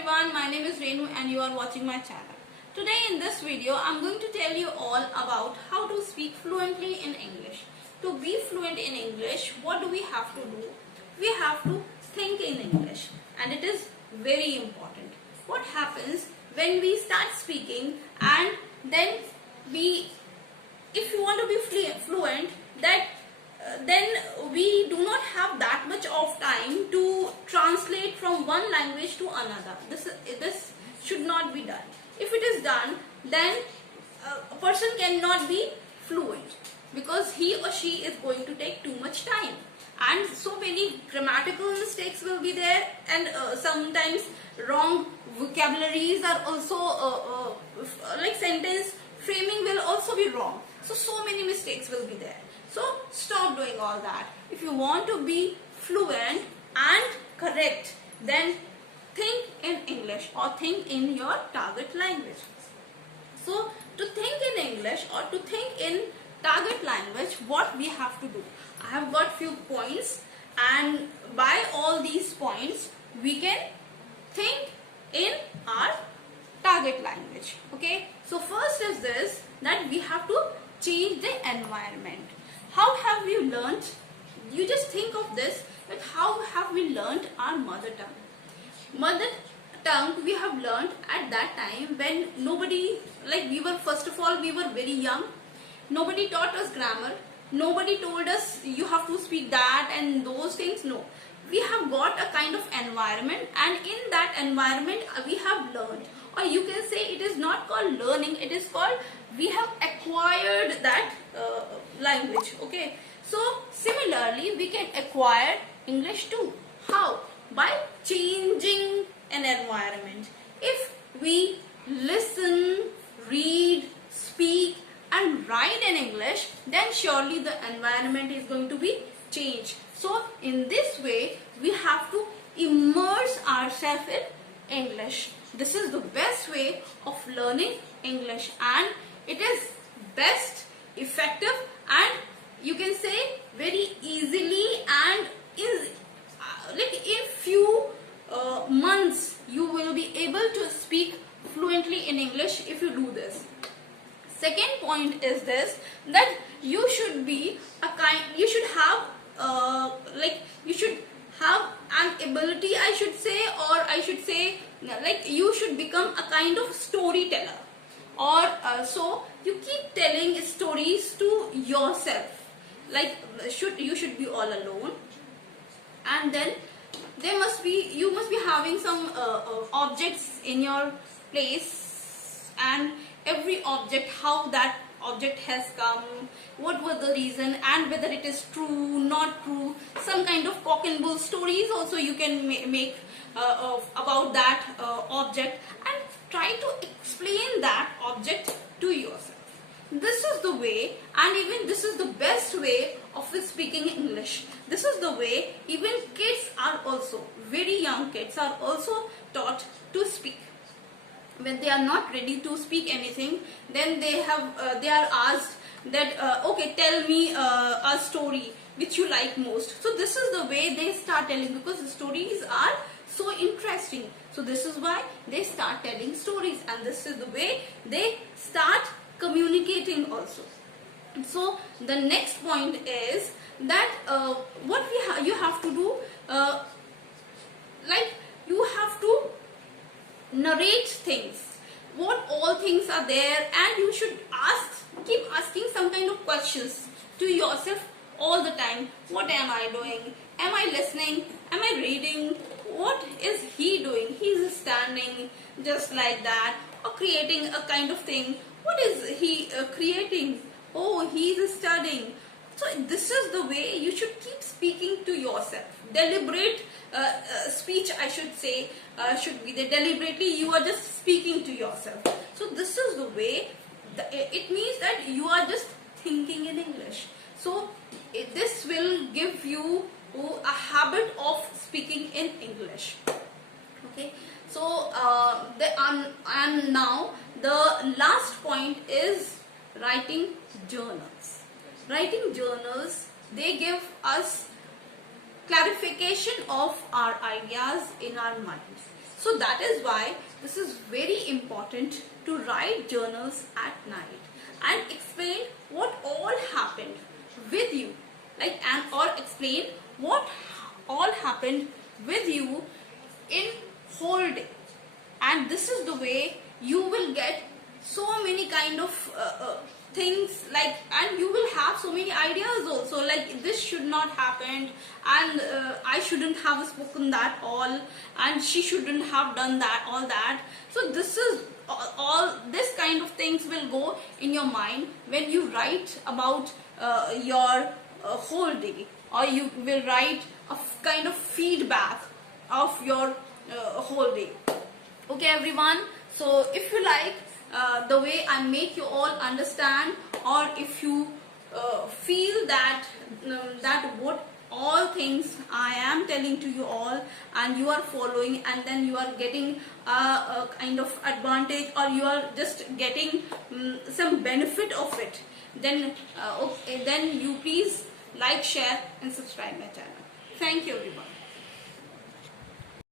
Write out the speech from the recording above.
everyone, my name is Renu and you are watching my channel. Today in this video, I'm going to tell you all about how to speak fluently in English. To be fluent in English, what do we have to do? We have to think in English, and it is very important. What happens when we start speaking and then if you want to be fluent, then we do not have that much of time to translate from one language to another. This should not be done. If it is done, then a person cannot be fluent because he or she is going to take too much time, and so many grammatical mistakes will be there, and sometimes wrong vocabularies are also like sentence framing will also be wrong. So many mistakes will be there. So stop doing all that. If you want to be fluent and correct, then think in English or think in your target language. So to think in English or to think in target language, what we have to do? I have got few points, and by all these points we can think in our target language. Okay, so first is this, that we have to change the environment. How have we learnt? You just think of this, that how have we learnt our mother tongue? Mother tongue we have learnt at that time when nobody, like first of all we were very young. Nobody taught us grammar. Nobody told us you have to speak that and those things. No. We have got a kind of environment, and in that environment we have learned. Or you can say it is not called learning, it is called we have acquired that language. Okay, so similarly we can acquire English too. How? By changing an environment. If we listen, read, speak and write in English, then surely the environment is going to be changed. So in this way we have to immerse ourselves in English. This is the best way of learning English, and it is best, effective, and you can say very easily, and in few months you will be able to speak fluently in English if you do this. Second point is this, that you should have an ability, I should say, or I should say like you should become a kind of storyteller, or so you keep telling stories to yourself. Like you should be all alone, and then you must be having some objects in your place, and every object, how that object has come, what was the reason, and whether it is true, not true. Some kind of cock and bull stories also you can make about that object, and try to explain that object to yourself. This is the way, and even this is the best way of speaking English. This is the way even kids are also, very young kids are also taught to speak. When they are not ready to speak anything, then they are asked that okay, tell me a story which you like most. So this is the way they start telling, because the stories are so interesting. So this is why they start telling stories, and this is the way they start communicating also. So the next point is that what you have to do, like you have to narrate things, what all things are there, and you should keep asking some kind of questions to yourself all the time. What am I doing? Am I listening? Am I reading? What is he doing? He's standing just like that, or creating a kind of thing. What is he creating? Oh, he's studying. So this is the way you should keep speaking to yourself. Deliberate speech, I should say, should be there. Deliberately you are just speaking to yourself. So this is the way, it means that you are just thinking in English. So this will give you a habit of speaking in English. Okay, so and now the last point is writing journals. Writing journals, they give us clarification of our ideas in our mind. So that is why this is very important to write journals at night and explain what all happened with you, like, and or explain what all happened with you in whole day. And this is the way you will get so many kind of things, like, and you will have so many ideas also, like this should not happen, and I shouldn't have spoken that all, and she shouldn't have done that, all that. So this is all this kind of things will go in your mind when you write about your whole day, or you will write a kind of feedback of your whole day. Okay everyone, so if you like the way I make you all understand, or if you feel that that what all things I am telling to you all and you are following, and then you are getting a kind of advantage, or you are just getting some benefit of it, then okay, then you please like, share and subscribe my channel. Thank you everyone.